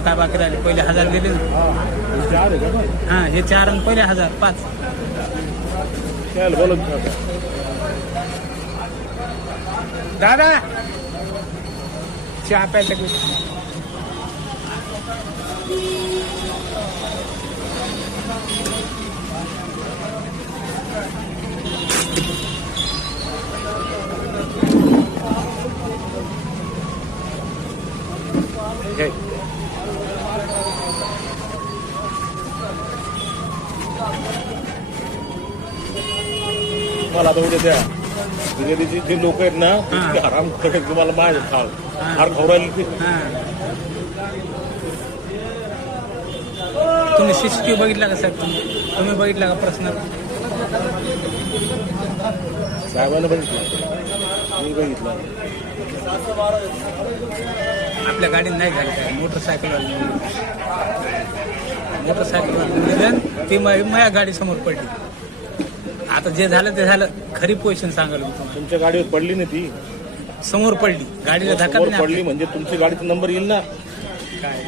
आता काय बाकी राहिले, पहिले 1000 गेले ना. चार आहे का पण? हा हे 4 आणि पहिले 1000 5. चल बोलत होता. दादा चहा प्यायला की मला आता उद्या द्या. उद्या त्याची जे लोक आहेत ना ते आराम करेल तुम्हाला माहिती खाल फार खवरायला ते. हा तुम्ही CCTV बघितला का साहेब? तुम्ही बघितला का प्रश्न? साहेबांना बघितलं मी बघितलं. आपल्या गाडीत नाही झालं काय, मोटरसायकल ती माझ्या गाडी समोर पडली. आता जे झालं ते झालं, खरी पोझिशन सांगाल मी तुम्हाला. तुमच्या गाडीवर पडली ना ती, समोर पडली, गाडीला धक्का समोर नाही पडली म्हणजे तुमची गाडीचा नंबर येईल ना. काय